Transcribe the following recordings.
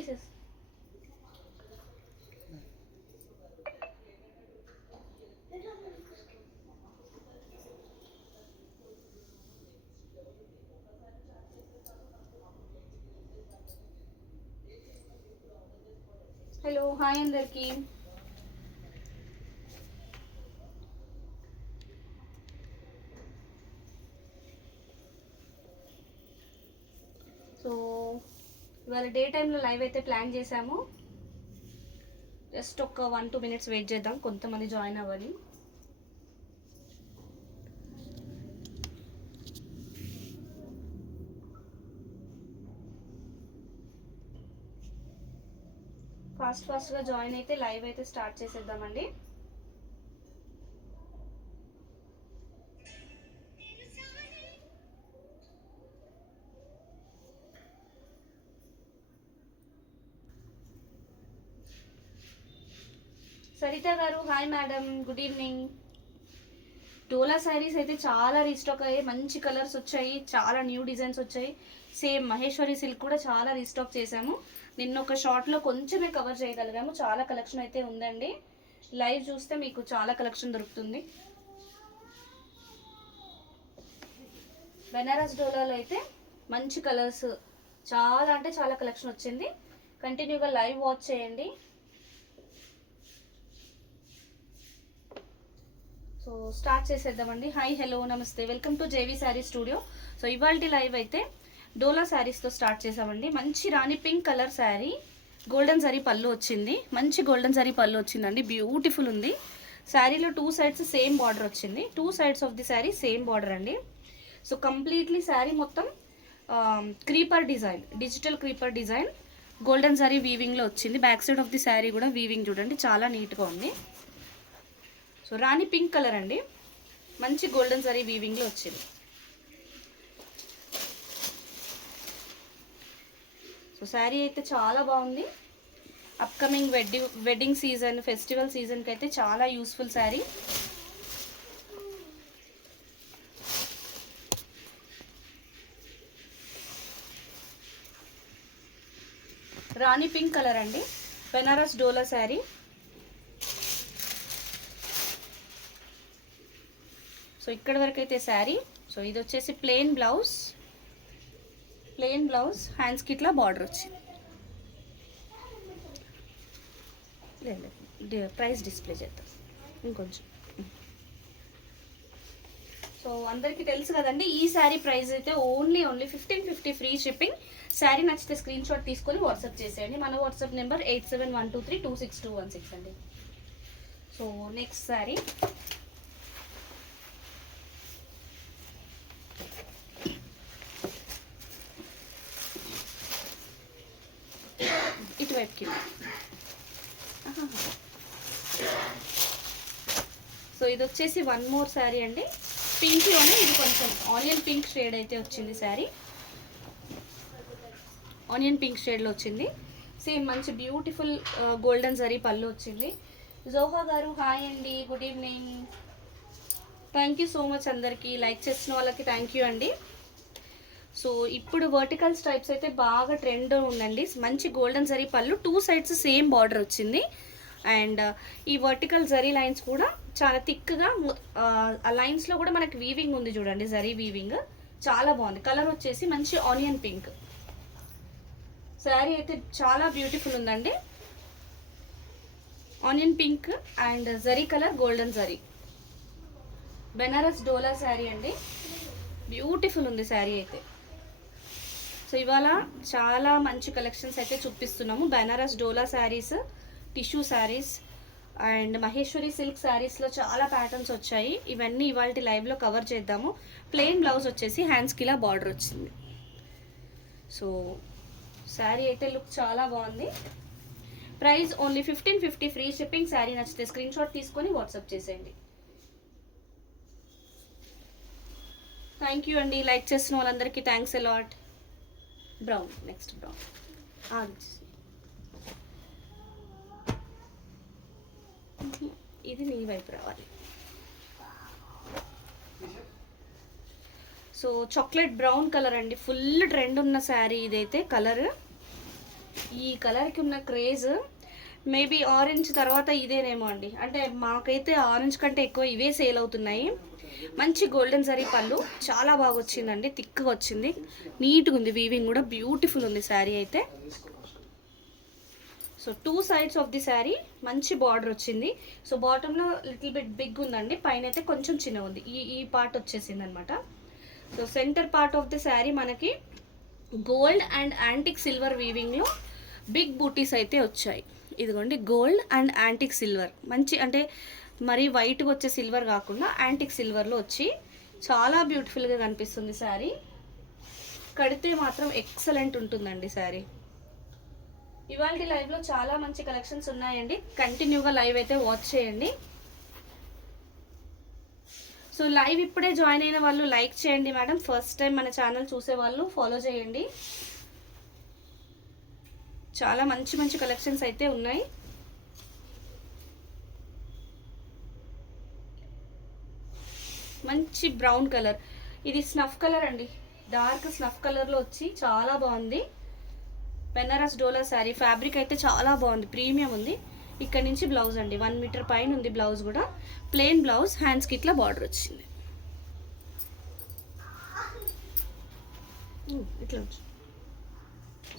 తీసేసి. Hello hi అందరికి. So ఇవాళ డే టైంలో లైవ్ అయితే ప్లాన్ చేసాము. జస్ట్ ఒక 1-2 మినిట్స్ వెయిట్ చేద్దాం, కొంతమంది జాయిన్ అవ్వాలి. ఫాస్ట్గా జాయిన్ అయితే లైవ్ అయితే స్టార్ట్ చేసేద్దామండి. సరిత గారు హాయ్ మేడం, గుడ్ ఈవినింగ్. డోలా శారీస్ అయితే చాలా రీస్టాక్ అయ్యాయి, మంచి కలర్స్ వచ్చాయి, చాలా న్యూ డిజైన్స్ వచ్చాయి. సేమ్ మహేశ్వరి సిల్క్ కూడా చాలా రీస్టాక్ చేసాము. నిన్న ఒక షార్ట్లో కొంచెమే కవర్ చేయగలిగాము, చాలా కలెక్షన్ అయితే ఉందండి. లైవ్ చూస్తే మీకు చాలా కలెక్షన్ దొరుకుతుంది. బెనారస్ డోలాలో అయితే మంచి కలర్స్, చాలా అంటే చాలా కలెక్షన్ వచ్చింది. కంటిన్యూగా లైవ్ వాచ్ చేయండి. సో స్టార్ట్ చేసేద్దామండి. హాయ్ హలో నమస్తే, welcome to JV sari studio. So ఇవాల్టి లైవ్ అయితే డోలా శారీస్తో స్టార్ట్ చేసామండి. మంచి rani pink colour sari, golden zari పళ్ళు వచ్చింది, మంచి గోల్డెన్ జరీ పళ్ళు వచ్చిందండి, బ్యూటిఫుల్ ఉంది. శారీలో 2 సైడ్స్ సేమ్ బార్డర్ వచ్చింది, 2 sides of the sari same border అండి. సో కంప్లీట్లీ శారీ మొత్తం creeper design, digital creeper design, golden zari వీవింగ్లో వచ్చింది. Back side of the sari కూడా వీవింగ్ చూడండి, చాలా నీట్గా ఉంది. సో రాణి పింక్ కలర్ అండి, మంచి గోల్డెన్ జరీ వీవింగ్లో వచ్చింది. సో శారీ అయితే చాలా బాగుంది. అప్కమింగ్ వెడ్డింగ్ సీజన్, ఫెస్టివల్ సీజన్కి అయితే చాలా యూస్ఫుల్ శారీ. రాణి పింక్ కలర్ అండి, బెనారస్ డోలా శారీ. సో ఇక్కడ వరకు అయితే శారీ. సో ఇది వచ్చేసి ప్లెయిన్ బ్లౌజ్, హ్యాండ్స్కి ఇట్లా బార్డర్ వచ్చింది. లేదు ప్రైస్ డిస్ప్లే చేద్దాం ఇంకొంచెం. సో అందరికీ తెలుసు కదండి, ఈ శారీ ప్రైస్ అయితే ఓన్లీ 1550 ఫ్రీ షిప్పింగ్. శారీ నచ్చితే స్క్రీన్ షాట్ తీసుకొని వాట్సాప్ చేసేయండి. మన వాట్సాప్ నెంబర్ 8712326216 అండి. సో నెక్స్ట్ శారీ ఇటువైపుకి. సో ఇది వచ్చేసి 1 మోర్ శారీ అండి, పింక్లోనే ఇది కొంచెం ఆనియన్ పింక్ షేడ్ అయితే వచ్చింది. శారీ ఆనియన్ పింక్ షేడ్లో వచ్చింది. సేమ్ మంచి బ్యూటిఫుల్ గోల్డెన్ జరీ పళ్ళు వచ్చింది. జోహా గారు హాయ్ అండి, good evening. Thank you so much అందరికీ, లైక్ చేసిన వాళ్ళకి థ్యాంక్ యూ అండి. సో ఇప్పుడు వర్టికల్ స్ట్రైప్స్ అయితే బాగా ట్రెండ్ ఉందండి. మంచి గోల్డెన్ జరీ పళ్ళు, 2 సైడ్స్ సేమ్ బార్డర్ వచ్చింది. అండ్ ఈ వర్టికల్ జరీ లైన్స్ కూడా చాలా థిక్గా, ఆ లైన్స్లో కూడా మనకి వీవింగ్ ఉంది చూడండి, జరీ వీవింగ్ చాలా బాగుంది. కలర్ వచ్చేసి మంచి ఆనియన్ పింక్. శారీ అయితే చాలా బ్యూటిఫుల్ ఉందండి, onion pink and zari colour, golden zari. Banaras Dola sari అండి, బ్యూటిఫుల్ ఉంది శారీ అయితే. సో ఇవాళ చాలా మంచి కలెక్షన్స్ అయితే చూపిస్తున్నాము. Banaras Dola saris, tissue saris and Maheshwari silk శారీస్లో చాలా ప్యాటర్న్స్ వచ్చాయి. ఇవన్నీ ఇవాళ లైవ్లో కవర్ చేద్దాము. ప్లెయిన్ బ్లౌజ్ వచ్చేసి హ్యాండ్స్కి ఇలా బార్డర్ వచ్చింది. సో శారీ అయితే లుక్ చాలా బాగుంది. Price only 1550 free shipping. Sari నచ్చితే స్క్రీన్ షాట్ తీసుకొని వాట్సాప్ చేసేయండి. థ్యాంక్ యూ అండి, లైక్ చేసిన వాళ్ళందరికీ thanks a lot. Brown, next brown. ఇది నీ వైపు రావాలి. సో చాక్లెట్ బ్రౌన్ కలర్ అండి, ఫుల్ ట్రెండ్ ఉన్న శారీ ఇదైతే. కలర్ ఈ కలర్కి ఉన్న క్రేజ్ మేబీ ఆరెంజ్ తర్వాత ఇదేనేమో అండి. అంటే మాకైతే ఆరెంజ్ కంటే ఎక్కువ ఇవే సేల్ అవుతున్నాయి. మంచి గోల్డెన్ జరీ పళ్ళు, చాలా బాగా వచ్చిందండి, థిక్గా వచ్చింది, నీట్గా ఉంది, వీవింగ్ కూడా బ్యూటిఫుల్ ఉంది శారీ అయితే. So 2 sides of the sari మంచి బార్డర్ వచ్చింది. సో బాటంలో లిటిల్ బిట్ బిగ్ ఉందండి, పైన అయితే కొంచెం చిన్న ఉంది, ఈ పార్ట్ వచ్చేసింది అనమాట. So center part of the sari మనకి గోల్డ్ అండ్ యాంటిక్ సిల్వర్ వీవింగ్లో బిగ్ బూటీస్ అయితే వచ్చాయి. ఇదిగోండి గోల్డ్ అండ్ యాంటిక్ సిల్వర్, మంచి అంటే మరి వైట్గా వచ్చే సిల్వర్ కాకుండా యాంటిక్ సిల్వర్లో వచ్చి చాలా బ్యూటిఫుల్గా కనిపిస్తుంది శారీ. కడితే మాత్రం ఎక్సలెంట్ ఉంటుందండి శారీ. ఇవాళ లైవ్లో చాలా మంచి కలెక్షన్స్ ఉన్నాయండి, కంటిన్యూగా లైవ్ అయితే వాచ్ చేయండి. సో లైవ్ ఇప్పుడే జాయిన్ అయిన వాళ్ళు లైక్ చేయండి మేడం, ఫస్ట్ టైం మన ఛానల్ చూసే వాళ్ళు ఫాలో చేయండి. చాలా మంచి మంచి కలెక్షన్స్ అయితే ఉన్నాయి. మంచి బ్రౌన్ కలర్, ఇది స్నఫ్ కలర్ అండి, డార్క్ స్నఫ్ కలర్లో వచ్చి చాలా బాగుంది. బెనారస్ డోలా శారీ, ఫ్యాబ్రిక్ అయితే చాలా బాగుంది, ప్రీమియం ఉంది. ఇక్కడ నుంచి బ్లౌజ్ అండి, 1 మీటర్ పైన ఉంది బ్లౌజ్ కూడా, ప్లెయిన్ బ్లౌజ్, హ్యాండ్స్కి ఇట్లా బార్డర్ వచ్చింది. ఇట్లా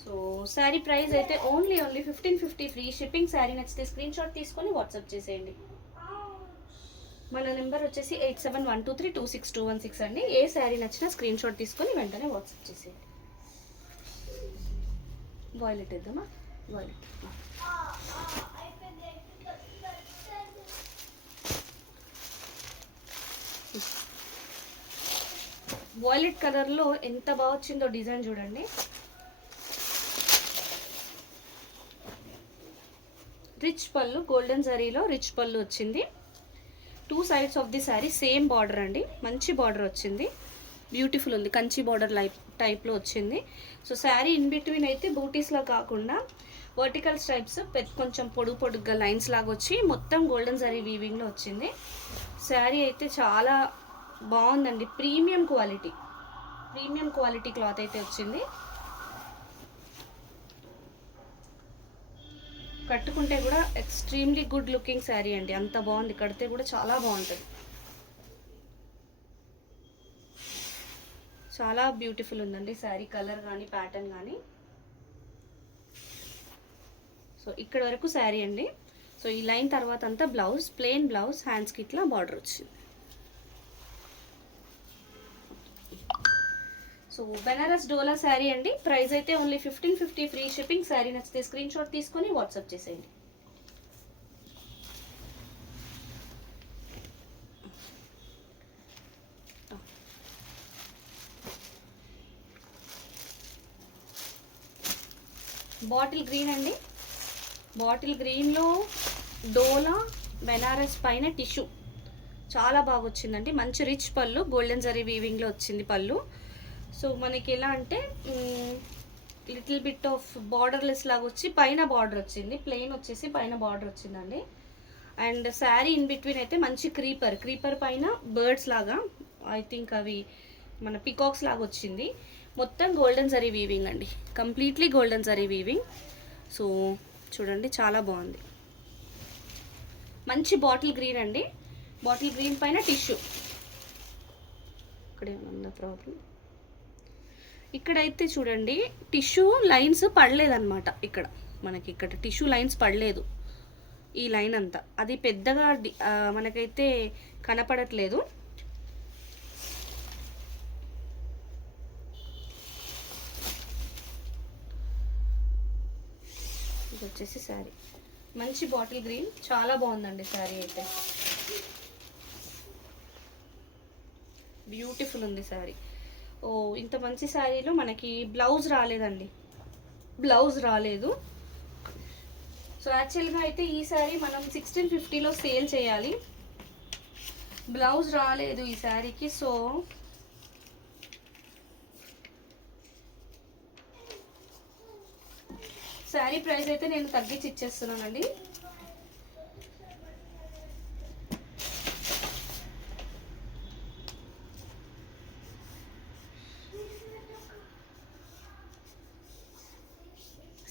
సో శారీ ప్రైస్ అయితే ఓన్లీ 1550 ఫ్రీ షిప్పింగ్. శారీ నచ్చితే స్క్రీన్ షాట్ తీసుకొని వాట్సాప్ చేసేయండి. మన నెంబర్ వచ్చేసి 8712326216 అండి. ఏ శారీ నచ్చినా స్క్రీన్ షాట్ తీసుకొని వెంటనే వాట్సాప్ చేసేయండి. Violet ఇద్దామా, violet. వాయిలెట్ కలర్లో ఎంత బాగా వచ్చిందో డిజైన్ చూడండి. రిచ్ పళ్ళు, గోల్డెన్ జరీలో రిచ్ పళ్ళు వచ్చింది. 2 sides of the sari same border అండి, మంచి బార్డర్ వచ్చింది, బ్యూటిఫుల్ ఉంది, కంచి బార్డర్ టైప్లో వచ్చింది. సో శారీ ఇన్ బిట్వీన్ అయితే బూటీస్లో కాకుండా వర్టికల్ స్ట్రైప్స్ కొంచెం పొడుగ్గా లైన్స్ లాగా వచ్చి మొత్తం గోల్డెన్ జరీ వీవింగ్లో వచ్చింది. శారీ అయితే చాలా బాగుందండి, ప్రీమియం క్వాలిటీ క్లాత్ అయితే వచ్చింది. కట్టుకుంటే కూడా ఎక్స్ట్రీమ్లీ గుడ్ లుకింగ్ శారీ అండి, అంత బాగుంది, కడితే కూడా చాలా బాగుంటుంది, చాలా బ్యూటిఫుల్ ఉందండి శారీ, కలర్ కానీ ప్యాటర్న్ కానీ. సో ఇక్కడ వరకు శారీ అండి. సో ఈ లైన్ తర్వాత అంతా బ్లౌజ్, ప్లెయిన్ బ్లౌజ్, హ్యాండ్స్కి ఇట్లా బార్డర్ వచ్చింది. సో బెనారస్ డోలా శారీ అండి, ప్రైస్ అయితే ఓన్లీ 1550 ఫ్రీ షిప్పింగ్. శారీ నచ్చితే స్క్రీన్ షాట్ తీసుకొని వాట్సాప్ చేసేయండి. బాటిల్ గ్రీన్ అండి, బాటిల్ గ్రీన్లో డోలా బెనారస్ పైన టిష్యూ చాలా బాగా వచ్చిందండి, మంచి రిచ్ పళ్ళు, గోల్డెన్ జరీ వీవింగ్లో వచ్చింది పళ్ళు. సో మనకి ఎలా అంటే లిటిల్ బిట్ ఆఫ్ బార్డర్లెస్ లాగా వచ్చి పైన బార్డర్ వచ్చింది, ప్లెయిన్ వచ్చేసి పైన బార్డర్ వచ్చిందండి. అండ్ శారీ ఇన్ బిట్వీన్ అయితే మంచి క్రీపర్ పైన బర్డ్స్ లాగా, ఐ థింక్ అవి మన పికాక్స్ లాగా వచ్చింది. మొత్తం గోల్డెన్ జరీ వీవింగ్ అండి, completely golden zari weaving. So చూడండి చాలా బాగుంది, మంచి బాటిల్ గ్రీన్ అండి, బాటిల్ గ్రీన్ పైన టిష్యూ. ఇక్కడ ఏమన్నా ప్రాబ్లం, ఇక్కడైతే చూడండి టిష్యూ లైన్స్ పడలేదన్నమాట, ఇక్కడ మనకి ఇక్కడ టిష్యూ లైన్స్ పడలేదు, ఈ లైన్ అంతా అది పెద్దగా మనకైతే కనపడట్లేదు. ఇది వచ్చేసి శారీ మంచి బాటిల్ గ్రీన్, చాలా బాగుందండి శారీ అయితే, బ్యూటిఫుల్ ఉంది శారీ. ఓ ఇంత మంచి శారీలో మనకి బ్లౌజ్ రాలేదండి, బ్లౌజ్ రాలేదు. సో యాక్చువల్గా అయితే ఈ శారీ మనం 1650లో సేల్ చేయాలి, బ్లౌజ్ రాలేదు ఈ శారీకి. సో శారీ ప్రైస్ అయితే నేను తగ్గించి ఇచ్చేస్తున్నానండి.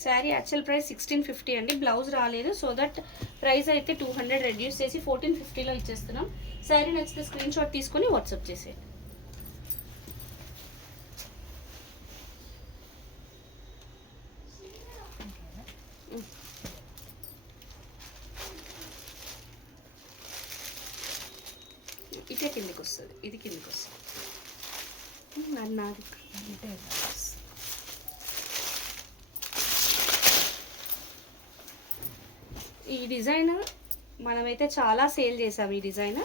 శారీ యాక్చువల్ ప్రైస్ 1650 అండి, బ్లౌజ్ రాలేదు. సో దట్ ప్రైస్ అయితే 200 రెడ్యూస్ చేసి 1450లో ఇచ్చేస్తున్నాం. శారీ నచ్చితే స్క్రీన్ షాట్ తీసుకొని వాట్సాప్ చేసేయండి. ఇదే కిందికి వస్తుంది, ఇది కిందికి వస్తుంది. నాది ఈ డిజైన్ మనమైతే చాలా సేల్ చేసాం. ఈ డిజైన్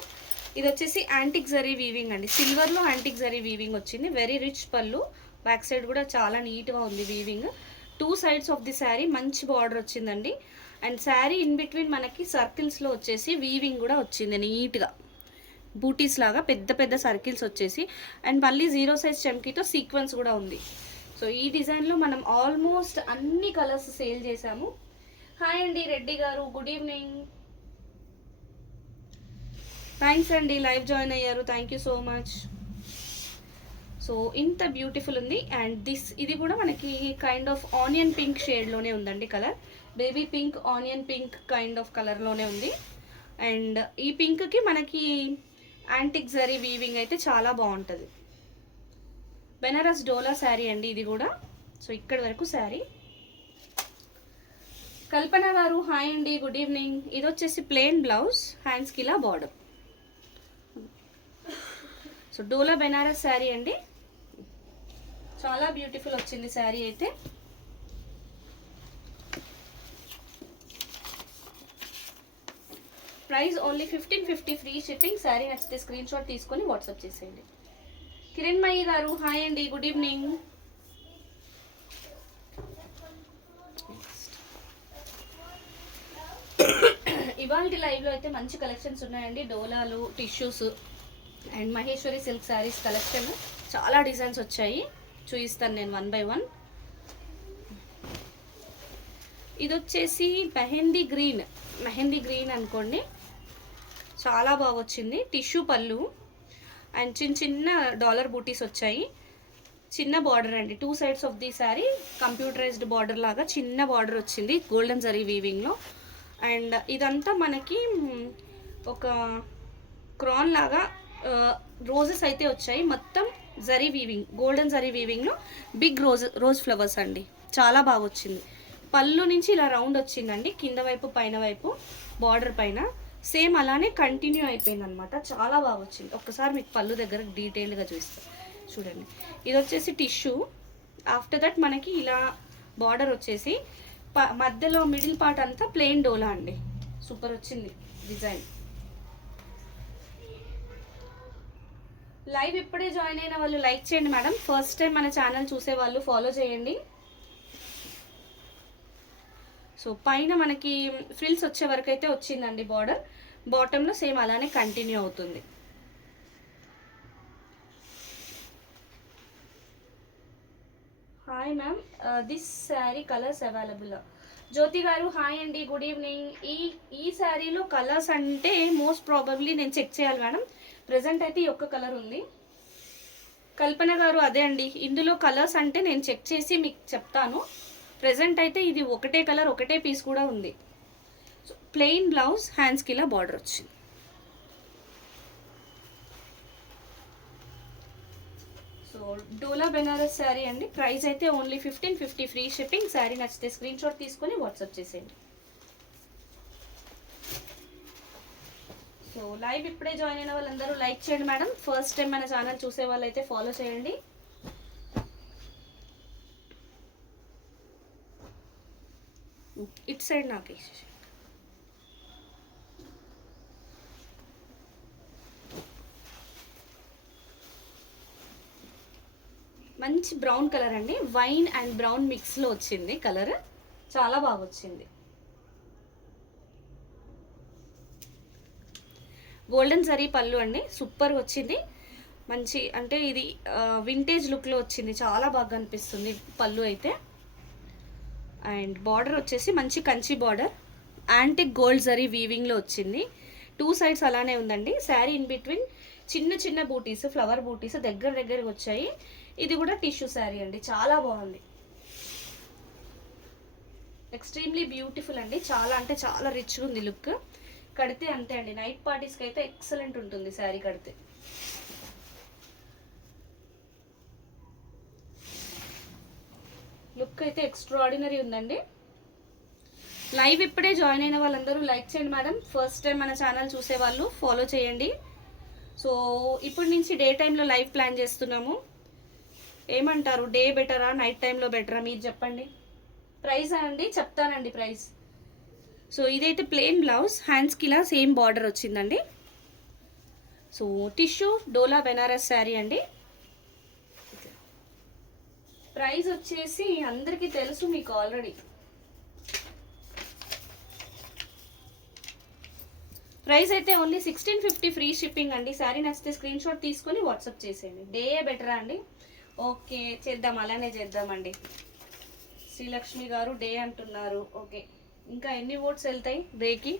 ఇది వచ్చేసి యాంటిక్ జరీ వీవింగ్ అండి, సిల్వర్లో యాంటిక్ జరీ వీవింగ్ వచ్చింది. వెరీ రిచ్ పళ్ళు, బ్యాక్ సైడ్ కూడా చాలా నీట్గా ఉంది weaving. 2 sides of the sari మంచి బార్డర్ వచ్చిందండి. అండ్ శారీ ఇన్ బిట్వీన్ మనకి సర్కిల్స్లో వచ్చేసి వీవింగ్ కూడా వచ్చింది నీట్గా, బూటీస్ లాగా పెద్ద పెద్ద సర్కిల్స్ వచ్చేసి. అండ్ మళ్ళీ 0 సైజ్ చెమ్కీతో సీక్వెన్స్ కూడా ఉంది. సో ఈ డిజైన్లో మనం ఆల్మోస్ట్ అన్ని కలర్స్ సేల్ చేసాము. హాయ్ అండి రెడ్డి గారు, గుడ్ ఈవినింగ్. థ్యాంక్స్ అండి, లైవ్ జాయిన్ అయ్యారు, thank you so much. So ఇంత బ్యూటిఫుల్ ఉంది. అండ్ ఇది కూడా మనకి కైండ్ ఆఫ్ ఆనియన్ పింక్ షేడ్లోనే ఉందండి colour. Baby pink, onion pink kind of కలర్లోనే ఉంది. అండ్ ఈ పింక్కి మనకి యాంటిక్ జరీ వీవింగ్ అయితే చాలా బాగుంటుంది. బెనారస్ డోలా శారీ అండి ఇది కూడా. సో ఇక్కడ వరకు శారీ. కల్పన గారు హాయ్ అండి, గుడ్ ఈవినింగ్. ఇది వచ్చేసి ప్లెయిన్ బ్లౌజ్, హ్యాండ్స్కి ఇలా బార్డర్. సో డోలా బెనారస్ శారీ అండి, చాలా బ్యూటిఫుల్ వచ్చింది శారీ అయితే. Price only 1550 free shipping. Sari నచ్చితే స్క్రీన్ షాట్ తీసుకొని వాట్సాప్ చేసేయండి. కిరణ్మయి గారు హాయ్ అండి, గుడ్ ఈవినింగ్. ఇవాళ లైవ్లో అయితే మంచి కలెక్షన్స్ ఉన్నాయండి. డోలాలు, tissues and Maheshwari silk sarees collection చాలా డిజైన్స్ వచ్చాయి, చూపిస్తాను నేను 1 బై 1. ఇది వచ్చేసి మెహందీ గ్రీన్ అనుకోండి, చాలా బాగా వచ్చింది. టిష్యూ పళ్ళు అండ్ చిన్న చిన్న డాలర్ బూటీస్ వచ్చాయి. చిన్న బార్డర్ అండి, 2 sides of the sari computerized border లాగా చిన్న బార్డర్ వచ్చింది గోల్డెన్ జరీ వీవింగ్లో. అండ్ ఇదంతా మనకి ఒక క్రాన్ లాగా రోజెస్ అయితే వచ్చాయి. మొత్తం జరీ వీవింగ్, గోల్డెన్ జరీ వీవింగ్లో బిగ్ రోజ్ ఫ్లవర్స్ అండి, చాలా బాగా వచ్చింది. పళ్ళు నుంచి ఇలా రౌండ్ వచ్చిందండి, కింద వైపు పైన వైపు బార్డర్ పైన సేమ్ అలానే కంటిన్యూ అయిపోయింది అనమాట. చాలా బాగా వచ్చింది. ఒక్కసారి మీకు పళ్ళు దగ్గర డీటెయిల్గా చూస్తాను చూడండి. ఇది వచ్చేసి టిష్యూ. ఆఫ్టర్ దట్ మనకి ఇలా బార్డర్ వచ్చేసి మధ్యలో మిడిల్ పార్ట్ అంతా ప్లెయిన్ డోలా అండి, సూపర్ వచ్చింది డిజైన్. లైవ్ ఇప్పుడే జాయిన్ అయిన వాళ్ళు లైక్ చేయండి మేడం. ఫస్ట్ టైం మన ఛానల్ చూసే వాళ్ళు ఫాలో చేయండి. సో పైన మనకి ఫ్రిల్స్ వచ్చే వరకు అయితే వచ్చిందండి బార్డర్, బాటంలో సేమ్ అలానే కంటిన్యూ అవుతుంది. Hi ma'am, this sari colours available. Jyothi garu hi అండి, గుడ్ ఈవినింగ్. ఈ శారీలో కలర్స్ అంటే మోస్ట్ ప్రాబబ్లీ నేను చెక్ చేయాలి మేడం. ప్రజెంట్ అయితే ఈ ఒక్క కలర్ ఉంది. కల్పన గారు అదే అండి, ఇందులో కలర్స్ అంటే నేను చెక్ చేసి మీకు చెప్తాను. ప్రజెంట్ అయితే ఇది ఒకటే కలర్, ఒకటే పీస్ కూడా ఉంది. సో ప్లెయిన్ బ్లౌజ్, హ్యాండ్స్కి ఇలా బార్డర్ వచ్చింది. సో డోలా బెనారస్ శారీ అండి, ప్రైస్ అయితే ఓన్లీ 1550 ఫ్రీ షిప్పింగ్. శారీ నచ్చితే స్క్రీన్ షాట్ తీసుకొని వాట్సాప్ చేసేయండి. సో లైవ్ ఇప్పుడే జాయిన్ అయిన వాళ్ళందరూ లైక్ చేయండి మేడం. ఫస్ట్ టైం మన ఛానల్ చూసే వాళ్ళైతే ఫాలో చేయండి. ఇట్ సైడ్ నాకు మంచి బ్రౌన్ కలర్ అండి, వైన్ అండ్ బ్రౌన్ మిక్స్లో వచ్చింది కలర్, చాలా బాగా వచ్చింది. గోల్డెన్ జరీ పళ్ళు అండి, సూపర్ వచ్చింది. మంచి అంటే ఇది వింటేజ్ లుక్లో వచ్చింది, చాలా బాగా అనిపిస్తుంది పళ్ళు అయితే. అండ్ బార్డర్ వచ్చేసి మంచి Kanchi border, antique gold zari వీవింగ్లో వచ్చింది. 2 సైడ్స్ అలానే ఉందండి. శారీ ఇన్ బిట్వీన్ చిన్న చిన్న బూటీస్, ఫ్లవర్ బూటీస్ దగ్గరగా వచ్చాయి. ఇది కూడా టిష్యూ శారీ అండి, చాలా బాగుంది. ఎక్స్ట్రీమ్లీ బ్యూటిఫుల్ అండి, చాలా అంటే చాలా రిచ్గా ఉంది లుక్. కడితే అంతే అండి, నైట్ పార్టీస్కి అయితే ఎక్సలెంట్ ఉంటుంది శారీ కడితే. లుక్ అయితే ఎక్స్ట్రాడినరీ ఉందండి. లైవ్ ఇప్పుడే జాయిన్ అయిన వాళ్ళందరూ లైక్ చేయండి మేడం. ఫస్ట్ టైం మన ఛానల్ చూసే వాళ్ళు ఫాలో చేయండి. సో ఇప్పటి నుంచి డే టైంలో లైవ్ ప్లాన్ చేస్తున్నాము. ఏమంటారు, డే బెటరా నైట్ టైంలో బెటరా మీరు చెప్పండి. ప్రైస్ అండి చెప్తానండి ప్రైస్. సో ఇదైతే ప్లెయిన్ బ్లౌజ్, హ్యాండ్స్కి ఇలా సేమ్ బార్డర్ వచ్చిందండి. సో టిష్యూ డోలా బెనారస్ శారీ అండి. ప్రైస్ వచ్చేసి అందరికీ తెలుసు మీకు ఆల్రెడీ. ప్రైస్ అయితే ఓన్లీ 1650 ఫ్రీ షిప్పింగ్ అండి. శారీ నచ్చితే స్క్రీన్ షాట్ తీసుకొని వాట్సాప్ చేసేయండి. డే బెటరా అండి? ఓకే చేద్దాం, అలానే చేద్దామండి. శ్రీలక్ష్మి గారు డే అంటున్నారు. ఓకే, ఇంకా ఎన్ని ఓట్స్ వెళ్తాయి డేకి?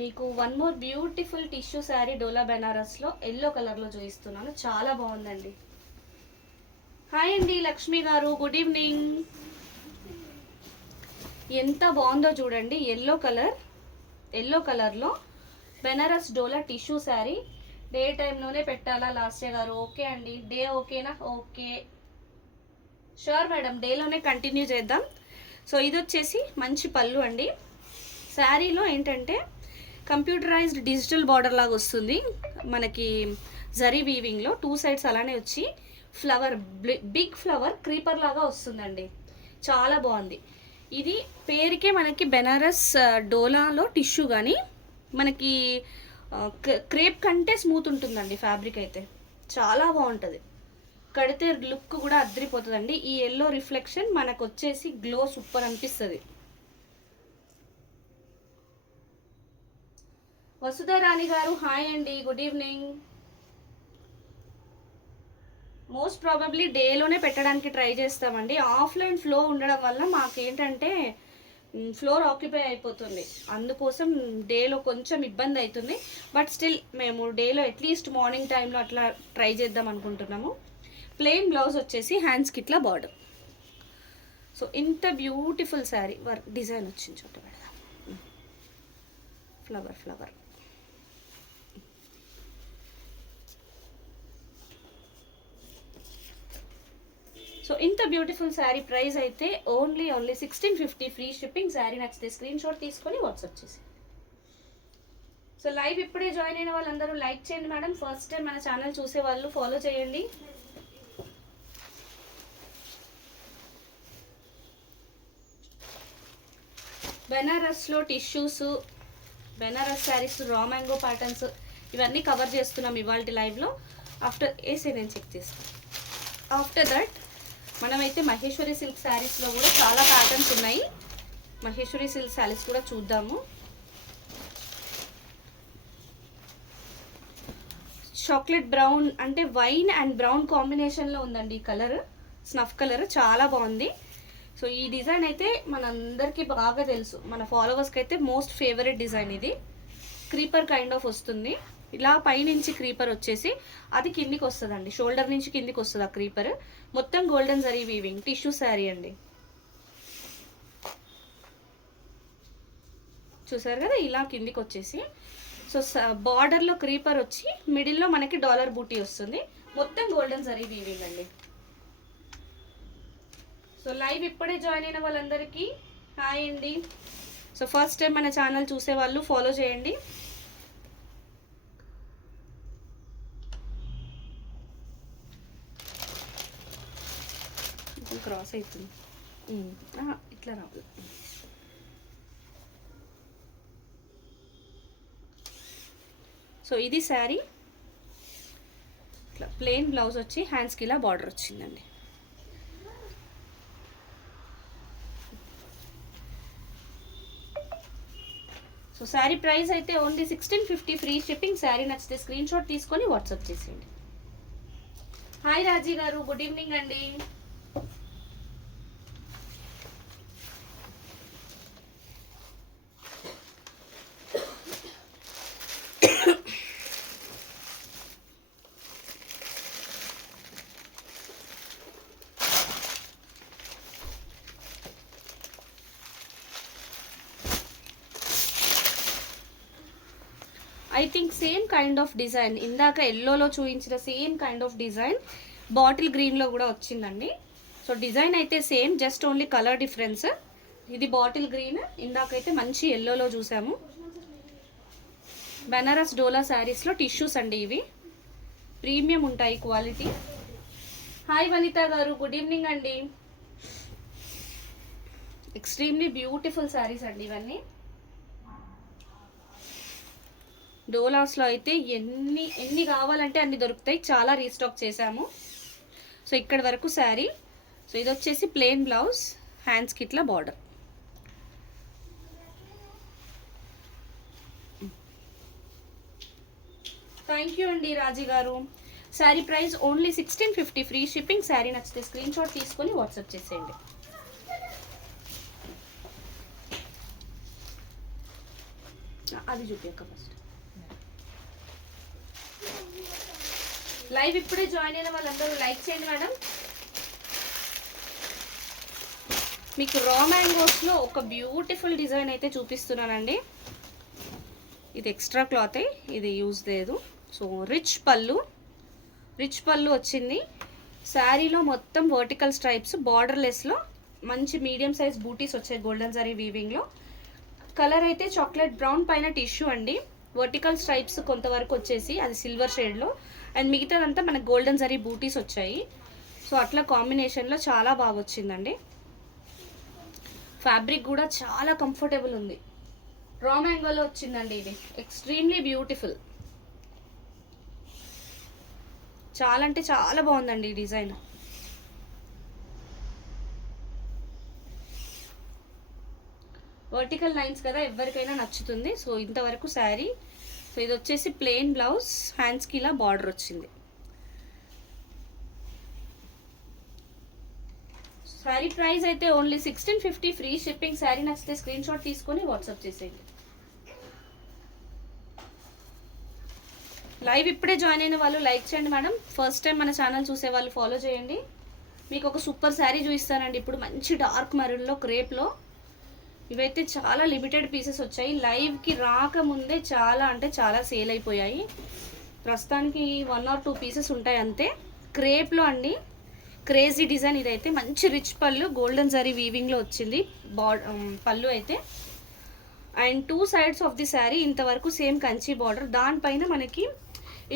మీకు one more beautiful tissue sari Dola బెనారస్లో ఎల్లో కలర్లో చూపిస్తున్నాను, చాలా బాగుందండి. హాయ్ అండి లక్ష్మి గారు, గుడ్ ఈవినింగ్. ఎంత బాగుందో చూడండి, ఎల్లో కలర్లో బెనారస్ డోలా టిష్యూ శారీ. డే టైంలోనే పెట్టాలా లాస్ట్ గారు? ఓకే అండి, డే ఓకేనా? ఓకే షూర్ మేడం, డేలోనే కంటిన్యూ చేద్దాం. సో ఇది వచ్చేసి మంచి పళ్ళు అండి. శారీలో ఏంటంటే కంప్యూటరైజ్డ్ డిజిటల్ బార్డర్ లాగా వస్తుంది మనకి, జరీ వీవింగ్లో 2 సైడ్స్ అలానే వచ్చి ఫ్లవర్, బిగ్ ఫ్లవర్ క్రీపర్ లాగా వస్తుందండి, చాలా బాగుంది. ఇది పేరుకే మనకి బెనారస్ డోలాలో టిష్యూ, కానీ మనకి క్రేప్ కంటే స్మూత్ ఉంటుందండి ఫ్యాబ్రిక్ అయితే, చాలా బాగుంటుంది. కడితే లుక్ కూడా అద్దరిపోతుందండి. ఈ ఎల్లో రిఫ్లెక్షన్ మనకు వచ్చేసి గ్లో సూపర్ అనిపిస్తుంది. వసుధ రాణి గారు హాయ్ అండి, గుడ్ ఈవినింగ్. మోస్ట్ ప్రాబబ్లీ డేలోనే పెట్టడానికి ట్రై చేస్తామండి. ఆఫ్లైన్ ఫ్లో ఉండడం వల్ల మాకేంటంటే ఫ్లోర్ ఆక్యుపై అయిపోతుంది, అందుకోసం డేలో కొంచెం ఇబ్బంది అవుతుంది. బట్ స్టిల్ మేము డేలో అట్లీస్ట్ మార్నింగ్ టైంలో అట్లా ట్రై చేద్దాం అనుకుంటున్నాము. ప్లెయిన్ బ్లౌజ్ వచ్చేసి హ్యాండ్స్కి ఇట్లా బార్డర్. సో ఇంత బ్యూటిఫుల్ శారీ వర్క్ డిజైన్ వచ్చింది, చోట పెడదాం. ఫ్లవర్ సో ఇంత బ్యూటిఫుల్ శారీ ప్రైస్ అయితే ఓన్లీ 1650 ఫ్రీ షిప్పింగ్. శారీ నచ్చితే స్క్రీన్ షాట్ తీసుకొని వాట్సాప్ చేసి. సో లైవ్ ఇప్పుడే జాయిన్ అయిన వాళ్ళందరూ లైక్ చేయండి మేడం. ఫస్ట్ టైం మన ఛానల్ చూసే వాళ్ళు ఫాలో చేయండి. బెనారస్లో tissues, Banaras saris, raw mango patterns ఇవన్నీ కవర్ చేస్తున్నాం ఇవాళ లైవ్లో. ఆఫ్టర్ ఏసే నేను చెక్ చేస్తాను. ఆఫ్టర్ దట్ మనమైతే మహేశ్వరి సిల్క్ శారీస్లో కూడా చాలా ప్యాటర్న్స్ ఉన్నాయి. మహేశ్వరి సిల్క్ శారీస్ కూడా చూద్దాము. చాక్లెట్ బ్రౌన్ అంటే వైన్ అండ్ బ్రౌన్ కాంబినేషన్లో ఉందండి ఈ కలర్, స్నఫ్ కలర్, చాలా బాగుంది. సో ఈ డిజైన్ అయితే మనందరికీ బాగా తెలుసు, మన ఫాలోవర్స్కి అయితే మోస్ట్ ఫేవరెట్ డిజైన్ ఇది. క్రీపర్ కైండ్ ఆఫ్ వస్తుంది, ఇలా పైనుంచి క్రీపర్ వచ్చేసి అది కిందికి వస్తుందండి, షోల్డర్ నుంచి కిందికి వస్తుంది ఆ క్రీపర్. మొత్తం golden zari weaving tissue sari అండి. చూసారు కదా, ఇలా కిందికి వచ్చేసి సో బార్డర్లో క్రీపర్ వచ్చి మిడిల్లో మనకి డాలర్ బూటీ వస్తుంది. మొత్తం గోల్డెన్ జరీ వీవింగ్ అండి. సో లైవ్ ఇప్పుడే జాయిన్ అయిన వాళ్ళందరికీ హాయ్ అండి. సో ఫస్ట్ టైం మన ఛానల్ చూసే వాళ్ళు ఫాలో చేయండి. క్రాస్ అవుతుంది, ఇట్లా రావాలి. సో ఇది శారీ, ఇట్లా ప్లెయిన్ బ్లౌజ్ వచ్చి హ్యాండ్స్కి ఇలా బార్డర్ వచ్చిందండి. సో శారీ ప్రైస్ అయితే ఓన్లీ 1650 ఫ్రీ షిప్పింగ్. శారీ నచ్చితే స్క్రీన్ షాట్ తీసుకొని వాట్సాప్ చేసేయండి. హాయ్ రాజీ గారు, గుడ్ ఈవినింగ్ అండి. I think same kind of design, ఇందాక ఎల్లోలో చూపించిన same kind of design bottle గ్రీన్లో కూడా వచ్చిందండి. సో డిజైన్ అయితే same, just only colour difference. ఇది బాటిల్ గ్రీన్, ఇందాకైతే మంచి ఎల్లోలో చూసాము. బెనారస్ డోలా శారీస్లో టిష్యూస్ అండి ఇవి, ప్రీమియం ఉంటాయి క్వాలిటీ. హాయ్ వనిత గారు, గుడ్ ఈవినింగ్ అండి. ఎక్స్ట్రీమ్లీ బ్యూటిఫుల్ శారీస్ అండి ఇవన్నీ. డోలాస్లో అయితే ఎన్ని కావాలంటే అన్ని దొరుకుతాయి, చాలా రీస్టాక్ చేశాము. సో ఇక్కడ వరకు శారీ. సో ఇది వచ్చేసి ప్లెయిన్ బ్లౌజ్, హ్యాండ్స్కి ఇట్లా బార్డర్. థ్యాంక్ యూ అండి రాజీ గారు. Sari price only 1650 free shipping. Sari నచ్చితే స్క్రీన్ షాట్ తీసుకొని వాట్సాప్ చేసేయండి. అది చూపించక ఫస్ట్. లైవ్ ఇప్పుడే జాయిన్ అయిన వాళ్ళందరూ లైక్ చేయండి మేడం. మీకు రా మ్యాంగోస్లో ఒక బ్యూటిఫుల్ డిజైన్ అయితే చూపిస్తున్నానండి. ఇది ఎక్స్ట్రా క్లాత్, ఇది యూజ్ లేదు. సో రిచ్ పళ్ళు వచ్చింది. శారీలో మొత్తం వర్టికల్ స్ట్రైప్స్, బార్డర్లెస్లో మంచి మీడియం సైజ్ బూటీస్ వచ్చాయి గోల్డెన్ జరీ వీవింగ్లో. కలర్ అయితే చాక్లెట్ బ్రౌన్, పైన టిష్యూ అండి. వర్టికల్ స్ట్రైప్స్ కొంతవరకు వచ్చేసి అది సిల్వర్ షేడ్లో, అండ్ మిగతాదంతా మనకు గోల్డెన్ జరీ బూటీస్ వచ్చాయి. సో అట్లా కాంబినేషన్లో చాలా బాగా వచ్చిందండి. ఫ్యాబ్రిక్ కూడా చాలా కంఫర్టబుల్ ఉంది. రా మ్యాంగోలో వచ్చిందండి ఇది, ఎక్స్ట్రీమ్లీ బ్యూటిఫుల్. చాలా అంటే చాలా బాగుందండి ఈ డిజైన్. వర్టికల్ లైన్స్ కదా, ఎవరికైనా నచ్చుతుంది. సో ఇంతవరకు శారీ. సో ఇది వచ్చేసి ప్లెయిన్ బ్లౌజ్, హ్యాండ్స్కి ఇలా బార్డర్ వచ్చింది. శారీ ప్రైస్ అయితే ఓన్లీ 1650 ఫ్రీ షిప్పింగ్. శారీ నచ్చితే స్క్రీన్ షాట్ తీసుకొని వాట్సాప్ చేసేయండి. లైవ్ ఇప్పుడే జాయిన్ అయిన వాళ్ళు లైక్ చేయండి మేడం. ఫస్ట్ టైం మన ఛానల్ చూసే వాళ్ళు ఫాలో చేయండి. మీకు ఒక సూపర్ శారీ చూపిస్తానండి ఇప్పుడు, మంచి డార్క్ మెరూన్లో క్రేప్లో. ఇవైతే చాలా లిమిటెడ్ పీసెస్ వచ్చాయి. లైవ్కి రాకముందే చాలా అంటే చాలా సేల్ అయిపోయాయి. ప్రస్తుతానికి 1 or 2 పీసెస్ ఉంటాయి అంతే. క్రేప్లో అండి, క్రేజీ డిజైన్. ఇదైతే మంచి రిచ్ పళ్ళు, గోల్డెన్ జరీ వీవింగ్లో వచ్చింది పళ్ళు అయితే. And 2 sides of the sari ఇంతవరకు సేమ్ కంచి బార్డర్, దానిపైన మనకి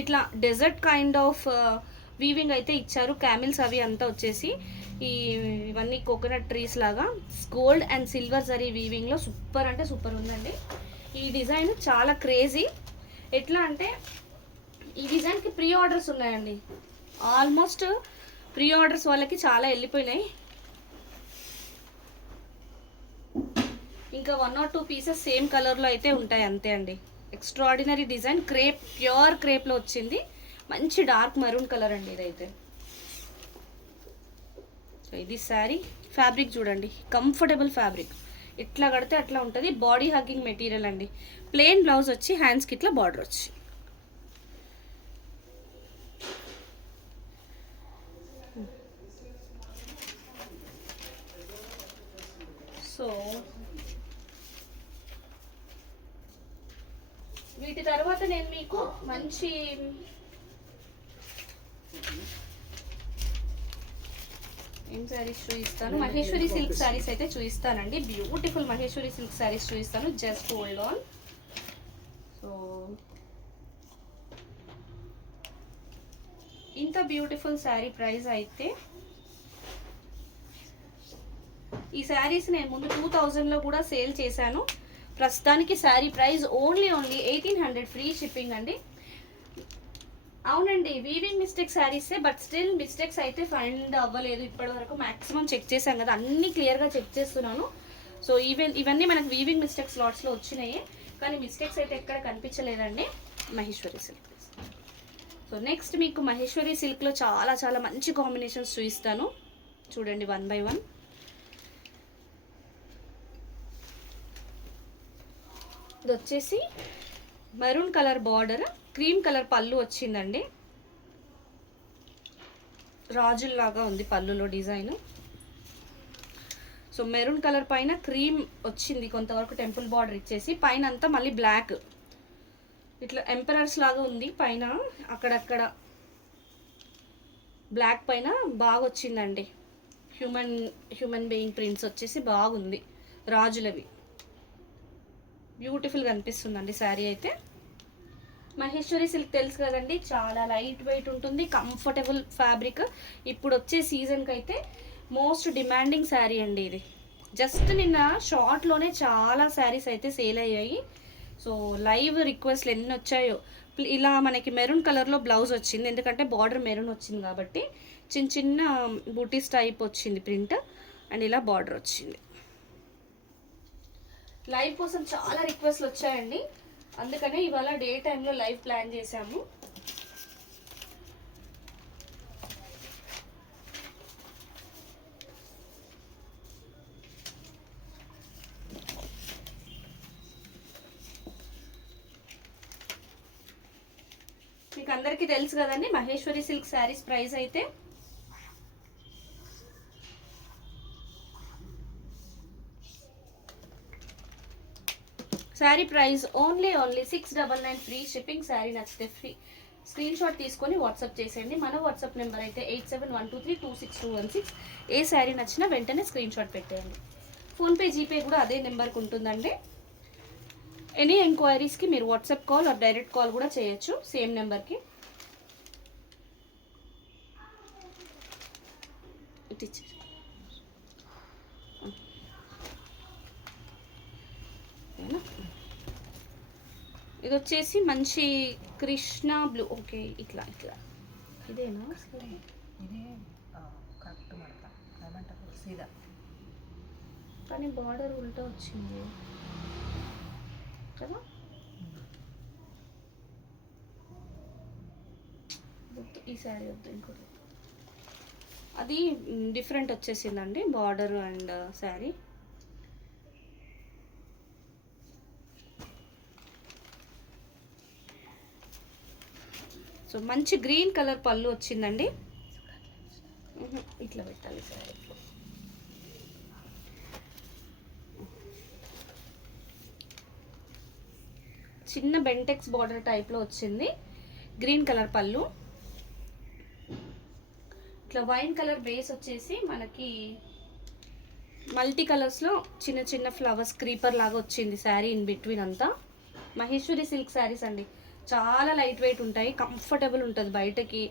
ఇట్లా డెజర్ట్ కైండ్ ఆఫ్ వీవింగ్ అయితే ఇచ్చారు. క్యామిల్స్ అవి అంతా వచ్చేసి ఇవన్నీ కోకోనట్ ట్రీస్ లాగా గోల్డ్ అండ్ సిల్వర్ జరీ వీవింగ్లో సూపర్ అంటే సూపర్ ఉందండి. ఈ డిజైన్ చాలా క్రేజీ. ఎట్లా అంటే ఈ డిజైన్కి ప్రీ ఆర్డర్స్ ఉన్నాయండి. ఆల్మోస్ట్ ప్రీ ఆర్డర్స్ వాళ్ళకి చాలా వెళ్ళిపోయినాయి. ఇంకా 1 or 2 పీసెస్ సేమ్ కలర్లో అయితే ఉంటాయి అంతే అండి. ఎక్స్ట్రాడినరీ డిజైన్, క్రేప్, ప్యూర్ క్రేప్లో వచ్చింది. మంచి డార్క్ మెరూన్ కలర్ అండి ఇదైతే. సో ఇది శారీ. ఫ్యాబ్రిక్ చూడండి, కంఫర్టబుల్ ఫ్యాబ్రిక్, ఎట్లా కడితే అట్లా ఉంటుంది. బాడీ హగ్గింగ్ మెటీరియల్ అండి. ప్లెయిన్ బ్లౌజ్ వచ్చి హ్యాండ్స్కి ఇట్లా బార్డర్ వచ్చి. సో వీటి తర్వాత నేను మీకు మంచి ఏం శారీస్ చూపిస్తాను, మహేశ్వరి సిల్క్ శారీస్ అయితే చూపిస్తానండి. బ్యూటిఫుల్ మహేశ్వరి సిల్క్ శారీస్ చూపిస్తాను. Just hold on. సో ఇంత బ్యూటిఫుల్ శారీ ప్రైస్ అయితే, ఈ శారీస్ నేను ముందు 2000లో కూడా సేల్ చేశాను. ప్రస్తుతానికి sari price only 1800 free shipping అండి. అవునండి, వీవింగ్ మిస్టేక్ శారీసే, బట్ స్టిల్ మిస్టేక్స్ అయితే ఫైండ్ అవ్వలేదు ఇప్పటి వరకు. మ్యాక్సిమం చెక్ చేశాం కదా, అన్నీ క్లియర్గా చెక్ చేస్తున్నాను. సో ఇవన్నీ మనకు వీవింగ్ మిస్టేక్ స్లాట్స్లో వచ్చినాయి, కానీ మిస్టేక్స్ అయితే ఎక్కడ కనిపించలేదండి. మహేశ్వరి సిల్క్. సో నెక్స్ట్ మీకు మహేశ్వరి సిల్క్లో చాలా చాలా మంచి కాంబినేషన్స్ చూపిస్తాను. చూడండి 1 by 1. ఇది వచ్చేసి maroon colour border, cream colour పళ్ళు వచ్చిందండి. రాజుల్లాగా ఉంది పళ్ళులో డిజైన్. సో మెరూన్ కలర్ పైన క్రీమ్ వచ్చింది, కొంతవరకు టెంపుల్ బార్డర్ ఇచ్చేసి, పైన అంతా మళ్ళీ బ్లాక్. ఇట్లా ఎంపరర్స్ లాగా ఉంది పైన, అక్కడక్కడ బ్లాక్ పైన బాగా వచ్చిందండి. హ్యూమన్ బీయింగ్ ప్రింట్స్ వచ్చేసి బాగుంది, రాజులవి. బ్యూటిఫుల్గా అనిపిస్తుందండి శారీ అయితే. మహేశ్వరి సిల్క్ తెలుసు కదండి, చాలా లైట్ వెయిట్ ఉంటుంది, కంఫర్టబుల్ ఫ్యాబ్రిక్. ఇప్పుడు వచ్చే సీజన్కి అయితే మోస్ట్ డిమాండింగ్ శారీ అండి ఇది. జస్ట్ నిన్న షార్ట్లోనే చాలా శారీస్ అయితే సేల్ అయ్యాయి. సో లైవ్ రిక్వెస్ట్లు ఎన్ని వచ్చాయో. ఇలా మనకి మెరూన్ కలర్లో బ్లౌజ్ వచ్చింది, ఎందుకంటే బార్డర్ మెరూన్ వచ్చింది కాబట్టి. చిన్న చిన్న బూటీస్ టైప్ వచ్చింది ప్రింట్, అండ్ ఇలా బార్డర్ వచ్చింది. లైవ్ కోసం చాలా రిక్వెస్ట్లు వచ్చాయండి, అందుకనే ఇవాళ డే టైంలో లైవ్ ప్లాన్ చేశాము. మీకు అందరికీ తెలుసు కదండి మహేశ్వరి సిల్క్ శారీస్ ప్రైస్ అయితే. Sari price only 699 free shipping. Sari నచ్చితే ఫ్రీ స్క్రీన్ షాట్ తీసుకొని వాట్సాప్ చేసేయండి. మన వాట్సాప్ నెంబర్ అయితే 8712326216. ఏ శారీ నచ్చినా వెంటనే స్క్రీన్ షాట్ పెట్టేయండి. ఫోన్పే జీపే కూడా అదే నెంబర్కి ఉంటుందండి. ఎనీ ఎంక్వైరీస్కి మీరు WhatsApp call or direct call కూడా చేయొచ్చు సేమ్ నెంబర్కి. ఇది వచ్చేసి మంచి కృష్ణ బ్లూ. ఓకే, ఇట్లా ఇట్లా ఇదేనా? కానీ బార్డర్ ఉల్టా వచ్చింది కదా. ఈ శారీ వద్దు, ఇంకోటి. అది డిఫరెంట్ వచ్చేసిందండి బార్డర్ అండ్ శారీ. సో మంచి గ్రీన్ కలర్ పళ్ళు వచ్చిందండి. ఇట్లా పెట్టాలి శారీ. చిన్న బెంటెక్స్ బార్డర్ టైప్లో వచ్చింది, గ్రీన్ కలర్ పళ్ళు. ఇట్లా వైన్ కలర్ బేస్ వచ్చేసి మనకి మల్టీ కలర్స్లో చిన్న చిన్న ఫ్లవర్స్ క్రీపర్ లాగా వచ్చింది శారీ ఇన్ బిట్వీన్ అంతా. మహేశ్వరి సిల్క్ శారీస్ అండి, చాలా లైట్ వెయిట్ ఉంటాయి, కంఫర్టబుల్ ఉంటుంది బయటకి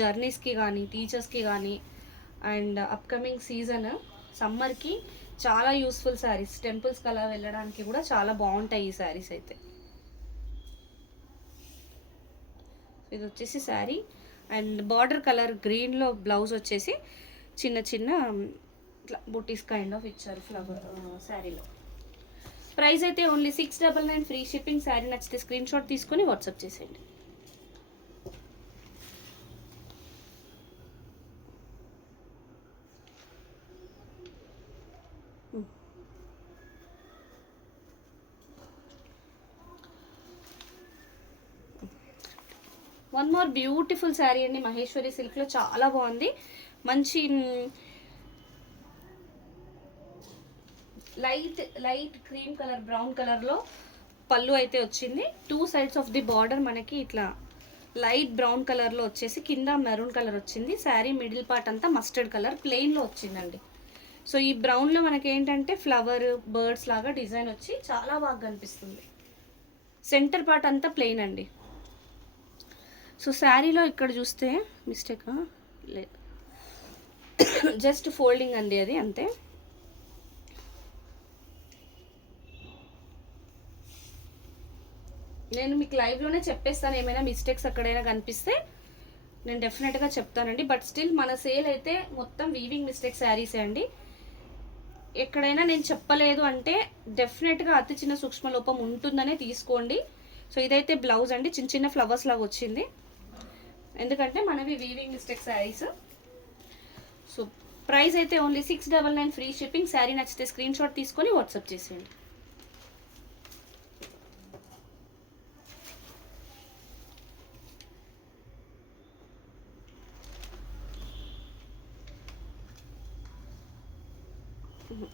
జర్నీస్కి కానీ టీచర్స్కి కానీ. అండ్ అప్కమింగ్ సీజన్ సమ్మర్కి చాలా యూస్ఫుల్ శారీస్, టెంపుల్స్కి అలా వెళ్ళడానికి కూడా చాలా బాగుంటాయి ఈ శారీస్ అయితే. ఇది వచ్చేసి శారీ అండ్ బార్డర్ కలర్ గ్రీన్లో బ్లౌజ్ వచ్చేసి చిన్న చిన్న ఇట్లా బుటీస్ కైండ్ ఆఫ్ ఇచ్చారు ఫ్లవర్ శారీలో. ప్రైస్ అయితే ఓన్లీ 699 ఫ్రీ షిప్పింగ్. శారీ నచ్చితే స్క్రీన్ షాట్ తీసుకొని వాట్సాప్ చేసేయండి. వన్ మోర్ బ్యూటిఫుల్ శారీ అండి, మహేశ్వరి సిల్క్లో చాలా బాగుంది. మంచి లైట్ క్రీమ్ కలర్ బ్రౌన్ కలర్లో పళ్ళు అయితే వచ్చింది. Two sides of the border మనకి ఇట్లా లైట్ బ్రౌన్ కలర్లో వచ్చేసి కింద మెరూన్ కలర్ వచ్చింది. శారీ మిడిల్ పార్ట్ అంతా మస్టర్డ్ కలర్ ప్లెయిన్లో వచ్చిందండి. సో ఈ బ్రౌన్లో మనకి ఏంటంటే ఫ్లవర్ బర్డ్స్ లాగా డిజైన్ వచ్చి చాలా బాగా కనిపిస్తుంది. సెంటర్ పార్ట్ అంతా ప్లెయిన్ అండి. సో శారీలో ఇక్కడ చూస్తే మిస్టేకా లేదు, జస్ట్ ఫోల్డింగ్ అండి అది అంతే. నేను మీకు లైవ్లోనే చెప్పేస్తాను, ఏమైనా మిస్టేక్స్ ఎక్కడైనా కనిపిస్తే నేను డెఫినెట్గా చెప్తానండి. బట్ స్టిల్ మన సేల్ అయితే మొత్తం వీవింగ్ మిస్టేక్ శారీసే అండి. ఎక్కడైనా నేను చెప్పలేదు అంటే డెఫినెట్గా అతి చిన్న సూక్ష్మ లోపం ఉంటుందనే తీసుకోండి. సో ఇదైతే బ్లౌజ్ అండి, చిన్న చిన్న ఫ్లవర్స్ లాగా వచ్చింది, ఎందుకంటే మనవి weaving mistake saris. So price అయితే ఓన్లీ 699 ఫ్రీ షిప్పింగ్. శారీ నచ్చితే స్క్రీన్ షాట్ తీసుకొని వాట్సాప్ చేసేయండి.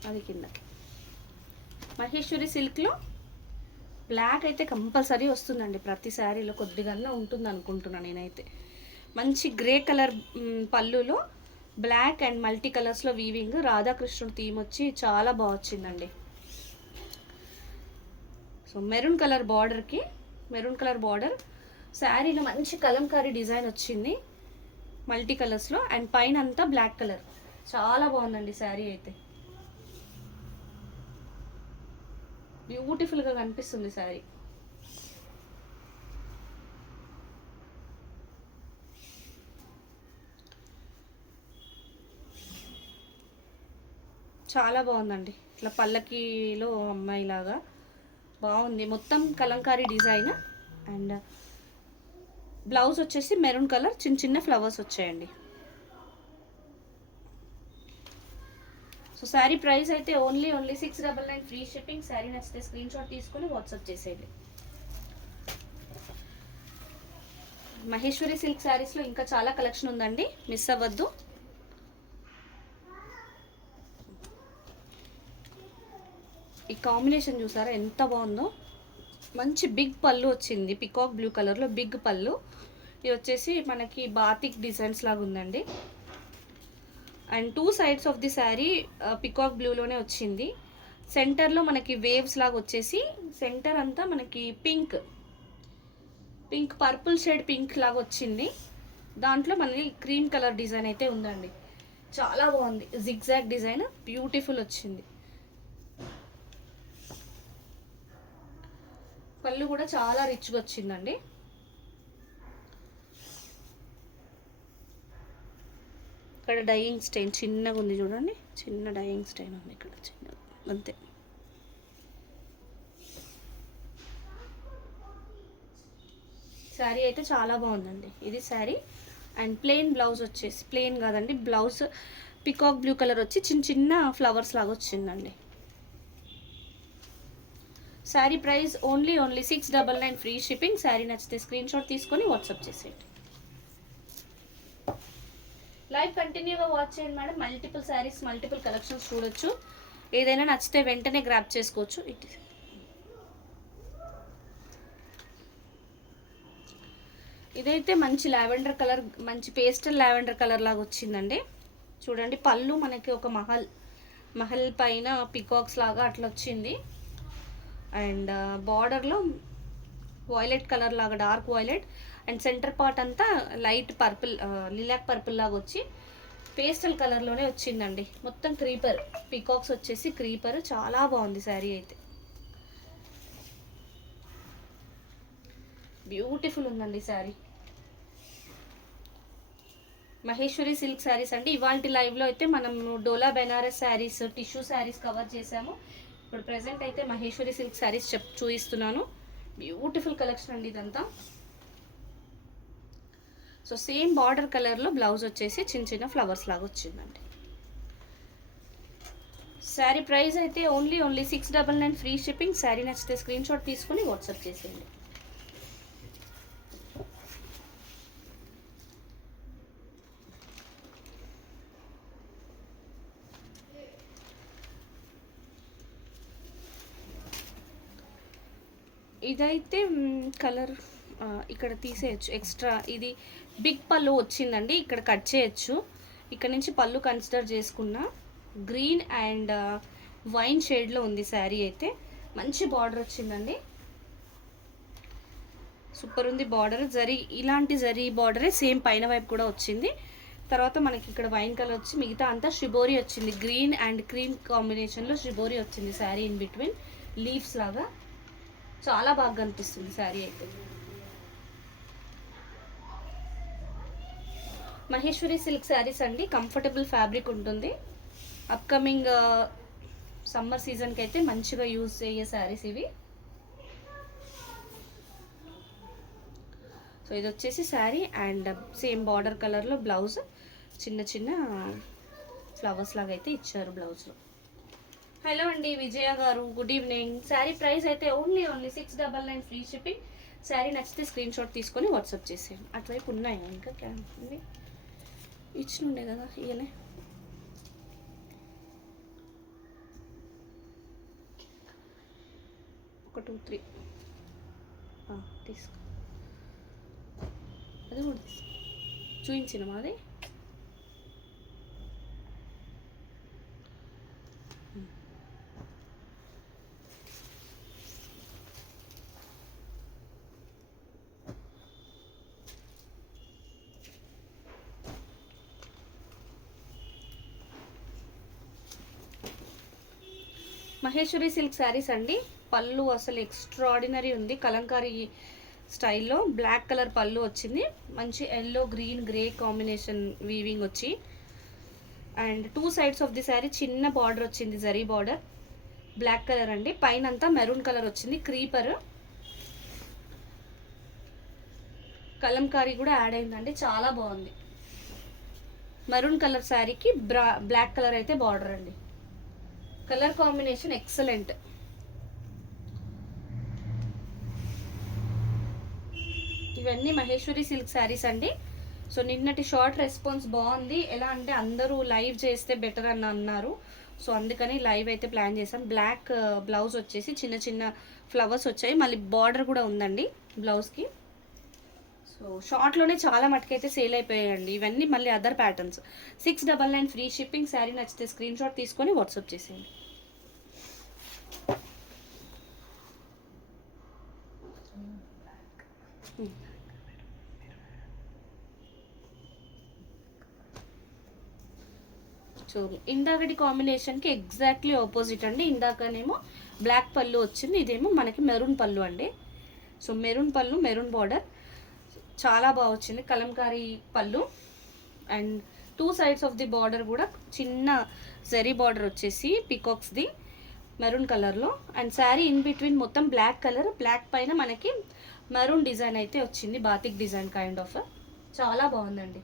అది కింద మహేశ్వరి సిల్క్లో బ్లాక్ అయితే కంపల్సరీ వస్తుందండి, ప్రతి శారీలో కొద్దిగా ఉంటుంది అనుకుంటున్నాను నేనైతే. మంచి గ్రే కలర్ పళ్ళులో బ్లాక్ అండ్ మల్టీ కలర్స్లో వీవింగ్, రాధాకృష్ణుడు థీమ్ వచ్చి చాలా బాగా వచ్చిందండి. సో మెరూన్ కలర్ బార్డర్కి, మెరూన్ కలర్ బార్డర్, శారీలో మంచి కలంకారీ డిజైన్ వచ్చింది మల్టీ కలర్స్లో, అండ్ పైన అంతా బ్లాక్ కలర్. చాలా బాగుందండి శారీ అయితే, బ్యూటిఫుల్గా కనిపిస్తుంది శారీ. చాలా బాగుందండి, ఇట్లా పల్లకీలో అమ్మాయిలాగా బాగుంది. మొత్తం కలంకారీ డిజైన్, అండ్ బ్లౌజ్ వచ్చేసి మెరూన్ కలర్, చిన్న చిన్న ఫ్లవర్స్ వచ్చాయండి. సో శారీ ప్రైస్ అయితే ఓన్లీ 699 ఫ్రీ షిప్పింగ్. శారీ నచ్చితే స్క్రీన్ షాట్ తీసుకొని వాట్సాప్ చేసేయండి. మహేశ్వరి సిల్క్ శారీస్లో ఇంకా చాలా కలెక్షన్ ఉందండి, మిస్ అవ్వద్దు. ఈ కాంబినేషన్ చూసారా ఎంత బాగుందో, మంచి బిగ్ పళ్ళు వచ్చింది, పికాక్ బ్లూ కలర్లో బిగ్ పళ్ళు. ఇది వచ్చేసి మనకి బాతిక్ డిజైన్స్ లాగా ఉందండి, and two sides of the sari peacock బ్లూలోనే వచ్చింది. సెంటర్లో మనకి వేవ్స్ లాగా వచ్చేసి, సెంటర్ అంతా మనకి పింక్ పర్పుల్ షేడ్ పింక్ లాగా వచ్చింది. దాంట్లో మనకి క్రీమ్ కలర్ డిజైన్ అయితే ఉందండి, చాలా బాగుంది. జిగ్జాగ్ డిజైన్ బ్యూటిఫుల్ వచ్చింది. పళ్ళు కూడా చాలా రిచ్గా వచ్చిందండి. ఇక్కడ డైయింగ్ స్టైన్ చిన్నగా ఉంది చూడండి, చిన్న డైయింగ్ స్టైన్ ఉంది ఇక్కడ, చిన్నగా అంతే. శారీ అయితే చాలా బాగుందండి. ఇది శారీ, అండ్ ప్లెయిన్ బ్లౌజ్ వచ్చేసి, ప్లెయిన్ కాదండి బ్లౌజ్ పికాక్ బ్లూ కలర్ వచ్చి చిన్న చిన్న ఫ్లవర్స్ లాగా వచ్చిందండి. Sari price only 699 free shipping. Sari నచ్చితే స్క్రీన్ షాట్ తీసుకొని వాట్సాప్ చేసేయండి. లైవ్ కంటిన్యూగా వాచ్ చేయండి madam, multiple saris multiple collections చూడొచ్చు. ఏదైనా నచ్చితే వెంటనే గ్రాప్ చేసుకోవచ్చు. ఇదైతే మంచి లావెండర్ కలర్, మంచి పేస్టల్ లావెండర్ కలర్ లాగా వచ్చిందండి. చూడండి పళ్ళు మనకి ఒక మహల్ పైన పికాక్స్ లాగా అట్లా వచ్చింది, అండ్ బార్డర్లో వాయిలెట్ కలర్ లాగా, dark violet, and centre part అంతా లైట్ పర్పుల్, లిలాక్ పర్పుల్ లాగా వచ్చి పేస్టల్ కలర్లోనే వచ్చిందండి. మొత్తం క్రీపర్ పికాక్స్ వచ్చేసి క్రీపర్, చాలా బాగుంది శారీ అయితే, బ్యూటిఫుల్ ఉందండి శారీ. మహేశ్వరి సిల్క్ శారీస్ అండి. ఇవాళ లైవ్లో అయితే మనం డోలా బెనారస్ శారీస్, టిష్యూ శారీస్ కవర్ చేసాము. ఇప్పుడు ప్రెసెంట్ అయితే మహేశ్వరి సిల్క్ శారీస్ చూపిస్తున్నాను. బ్యూటిఫుల్ కలెక్షన్ అండి ఇదంతా. సో సేమ్ బార్డర్ కలర్లో బ్లౌజ్ వచ్చేసి చిన్న చిన్న ఫ్లవర్స్ లాగా వచ్చిందండి. శారీ ప్రైస్ అయితే ఓన్లీ 699 ఫ్రీ షిప్పింగ్. శారీ నచ్చితే స్క్రీన్ షాట్ తీసుకొని వాట్సాప్ చేసేయండి. ఇదైతే కలర్ ఇక్కడ తీసేయచ్చు ఎక్స్ట్రా, ఇది బిగ్ పళ్ళు వచ్చిందండి, ఇక్కడ కట్ చేయొచ్చు. ఇక్కడ నుంచి పళ్ళు కన్సిడర్ చేసుకున్న గ్రీన్ అండ్ వైన్ షేడ్లో ఉంది శారీ అయితే. మంచి బార్డర్ వచ్చిందండి, సూపర్ ఉంది బార్డర్. జరీ, ఇలాంటి జరీ బార్డరే సేమ్ పైన వైపు కూడా వచ్చింది. తర్వాత మనకి ఇక్కడ వైన్ కలర్ వచ్చి, మిగతా అంతా షిబోరి వచ్చింది, గ్రీన్ అండ్ క్రీమ్ కాంబినేషన్లో షిబోరి వచ్చింది శారీ, ఇన్ బిట్వీన్ లీవ్స్ లాగా. చాలా బాగా కనిపిస్తుంది శారీ అయితే. మహేశ్వరి సిల్క్ శారీస్ అండి, కంఫర్టబుల్ ఫ్యాబ్రిక్ ఉంటుంది. అప్కమింగ్ సమ్మర్ సీజన్కి అయితే మంచిగా యూజ్ అయ్యే శారీస్ ఇవి. సో ఇది వచ్చేసి శారీ, అండ్ సేమ్ బార్డర్ కలర్లో బ్లౌజ్, చిన్న చిన్న ఫ్లవర్స్ లాగా అయితే ఇచ్చారు బ్లౌజ్లో. హలో అండి విజయ గారు, గుడ్ ఈవినింగ్. శారీ ప్రైస్ అయితే ఓన్లీ 699 ఫ్రీ షిప్పింగ్. శారీ నచ్చితే స్క్రీన్ షాట్ తీసుకొని వాట్సాప్ చేసేయండి. అటువైపు ఉన్నాయి ఇంకా క్యాన్ ఇచ్చినుండే కదా, ఇయలే. ఒక 2 3 తీసుకో, అది కూడా తీసుకో. చూపించిన మాది మహేశ్వరి సిల్క్ శారీస్ అండి. పళ్ళు అసలు ఎక్స్ట్రాడినరీ ఉంది, కలంకారీ స్టైల్లో బ్లాక్ కలర్ పళ్ళు వచ్చింది, మంచి yellow green grey combination weaving వచ్చి, and 2 sides of the sari చిన్న బార్డర్ వచ్చింది, జరీ బార్డర్, బ్లాక్ కలర్ అండి. పైన అంతా మెరూన్ కలర్ వచ్చింది, క్రీపర్ కలంకారీ కూడా యాడ్ అయిందండి, చాలా బాగుంది. మెరూన్ కలర్ శారీకి బ్లాక్ కలర్ అయితే బార్డర్ అండి. Colour combination excellent. ఇవన్నీ మహేశ్వరి సిల్క్ శారీస్ అండి. సో నిన్నటి షార్ట్ రెస్పాన్స్ బాగుంది. ఎలా అంటే అందరూ లైవ్ చేస్తే బెటర్ అని అన్నారు, సో అందుకని లైవ్ అయితే ప్లాన్ చేసాం. బ్లాక్ బ్లౌజ్ వచ్చేసి చిన్న చిన్న ఫ్లవర్స్ వచ్చాయి, మళ్ళీ బార్డర్ కూడా ఉందండి బ్లౌజ్కి. సో షార్ట్లోనే చాలా మటుకైతే సేల్ అయిపోయాయండి. ఇవన్నీ మళ్ళీ other patterns. 699 free shipping. Sari నచ్చితే స్క్రీన్ షాట్ తీసుకొని వాట్సాప్ చేసేయండి. సో ఇందాకటి కాంబినేషన్కి ఎగ్జాక్ట్లీ ఆపోజిట్ అండి. ఇందాకనేమో బ్లాక్ పళ్ళు వచ్చింది, ఇదేమో మనకి మెరూన్ పళ్ళు అండి. సో మెరూన్ పళ్ళు, మెరూన్ బార్డర్ చాలా బాగా వచ్చింది, కలంకారీ పళ్ళు. And 2 sides of the border కూడా చిన్న జరీ బార్డర్ వచ్చేసి పికాక్స్ది మెరూన్ కలర్లో. అండ్ శారీ ఇన్ బిట్వీన్ మొత్తం బ్లాక్ కలర్, బ్లాక్ పైన మనకి మెరూన్ డిజైన్ అయితే వచ్చింది, బాతిక్ డిజైన్ కైండ్ ఆఫ్. చాలా బాగుందండి.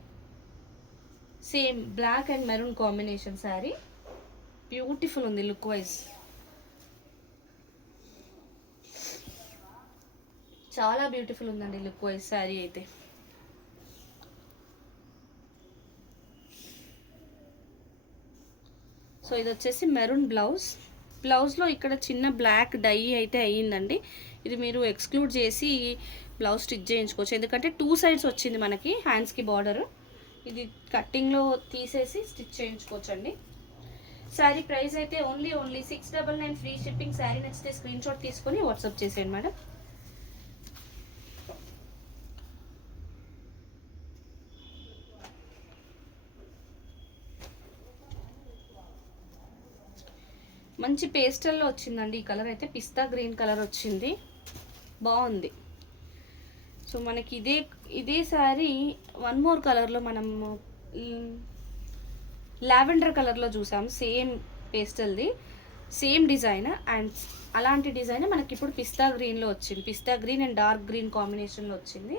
Same black and maroon combination sari, beautiful ఉంది లుక్ వైజ్, చాలా బ్యూటిఫుల్ ఉందండి లుక్ వైజ్ శారీ అయితే. సో ఇది వచ్చేసి మెరూన్ బ్లౌజ్. బ్లౌజ్లో ఇక్కడ చిన్న బ్లాక్ డై అయితే అయ్యిందండి, ఇది మీరు ఎక్స్క్లూడ్ చేసి బ్లౌజ్ స్టిచ్ చేయించుకోవచ్చు, ఎందుకంటే 2 సైడ్స్ వచ్చింది మనకి హ్యాండ్స్కి బార్డర్. ఇది కట్టింగ్లో తీసేసి స్టిచ్ చేయించుకోవచ్చు అండి. శారీ ప్రైస్ అయితే ఓన్లీ 699 ఫ్రీ షిప్పింగ్. శారీ నచ్చితే స్క్రీన్ షాట్ తీసుకొని వాట్సాప్ చేసేయండి మేడం. మంచి పేస్టల్లో వచ్చిందండి ఈ కలర్ అయితే, పిస్తా గ్రీన్ కలర్ వచ్చింది, బాగుంది. సో మనకి ఇదే శారీ 1 మోర్ కలర్లో మనం లావెండర్ కలర్లో చూసాం, సేమ్ పేస్టల్ది సేమ్ డిజైన్. అండ్ అలాంటి డిజైన్ మనకి ఇప్పుడు పిస్తా గ్రీన్లో వచ్చింది, పిస్తా గ్రీన్ అండ్ డార్క్ గ్రీన్ కాంబినేషన్లో వచ్చింది,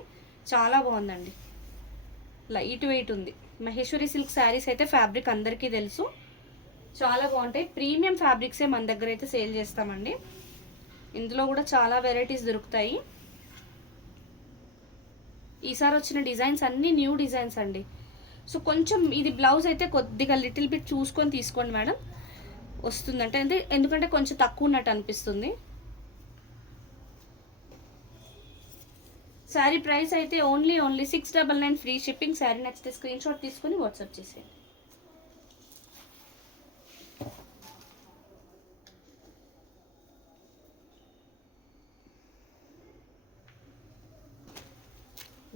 చాలా బాగుందండి, లైట్ వెయిట్ ఉంది. మహేశ్వరి సిల్క్ శారీస్ అయితే ఫ్యాబ్రిక్ అందరికీ తెలుసు, చాలా బాగుంటాయి. ప్రీమియం ఫ్యాబ్రిక్సే మన దగ్గర అయితే సేల్ చేస్తామండి. ఇందులో కూడా చాలా వెరైటీస్ దొరుకుతాయి. ఈసారి వచ్చిన డిజైన్స్ అన్నీ న్యూ డిజైన్స్ అండి. సో కొంచెం ఇది బ్లౌజ్ అయితే కొద్దిగా లిటిల్ బిట్ చూసుకొని తీసుకోండి మేడం, వస్తుందంటే ఎందుకంటే కొంచెం తక్కువ ఉన్నట్టు అనిపిస్తుంది. శారీ ప్రైస్ అయితే ఓన్లీ 699 ఫ్రీ షిప్పింగ్. శారీ నచ్చితే స్క్రీన్ షాట్ తీసుకొని వాట్సాప్ చేసేయండి.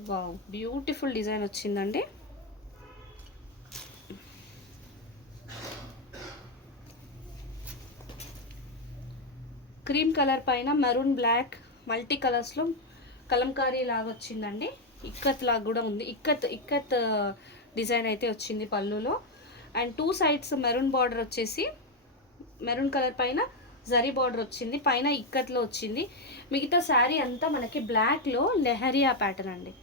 వావ్, బ్యూటిఫుల్ డిజైన్ వచ్చిందండి. క్రీమ్ కలర్ పైన మెరూన్ బ్లాక్ మల్టీ కలర్స్లో కలంకారీ లాగా వచ్చిందండి, ఇక్కత్ లాగా కూడా ఉంది, ఇక్కత్ డిజైన్ అయితే వచ్చింది పళ్ళులో. అండ్ 2 సైడ్స్ మెరూన్ బార్డర్ వచ్చేసి మెరూన్ కలర్ పైన జరీ బార్డర్ వచ్చింది, పైన ఇక్కత్లో వచ్చింది. మిగతా శారీ అంతా మనకి బ్లాక్లో లెహరియా ప్యాటర్న్ అండి,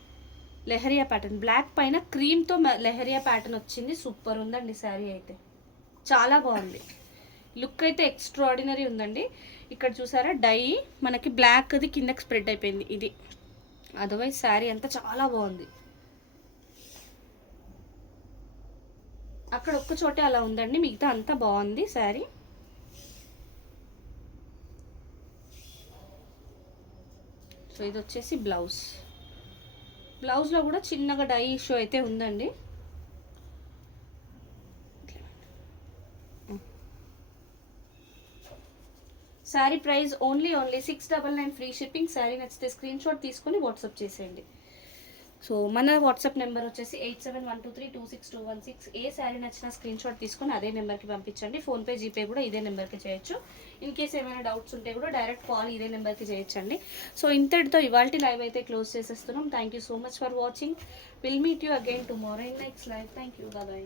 లెహరియా ప్యాటర్న్ బ్లాక్ పైన క్రీమ్తో లెహరియా ప్యాటర్న్ వచ్చింది, సూపర్ ఉందండి శారీ అయితే, చాలా బాగుంది. లుక్ అయితే ఎక్స్ట్రాడినరీ ఉందండి. ఇక్కడ చూసారా డై మనకి బ్లాక్ది కిందకి స్ప్రెడ్ అయిపోయింది ఇది, అదర్వైజ్ శారీ అంతా చాలా బాగుంది. అక్కడ ఒక్క చోటే అలా ఉందండి, మిగతా అంతా బాగుంది శారీ. సో ఇది వచ్చేసి బ్లౌజ్లో కూడా చిన్నగా డై ఇష్యూ అయితే ఉందండి. Sari price only 699 free shipping. Sari నచ్చితే స్క్రీన్ షాట్ తీసుకొని వాట్సాప్ చేసేయండి. సో మన వాట్సాప్ నెంబర్ వచ్చేసి 8712326216. ఏ శారీ నచ్చినా స్క్రీన్ షాట్ తీసుకొని అదే నెంబర్కి పంపించండి. ఫోన్పే జీపే కూడా ఇదే నెంబర్కి చేయొచ్చు. ఇన్ కేస్ ఏమైనా డౌట్స్ ఉంటే కూడా డైరెక్ట్ కాల్ ఇదే నెంబర్కి చేయొచ్చండి. సో ఇంతటితో ఇవాల్టి లైవ్ అయితే క్లోజ్ చేసేస్తున్నాం. Thank you so much for watching. Will meet you again tomorrow in next live. Thank you. Bye.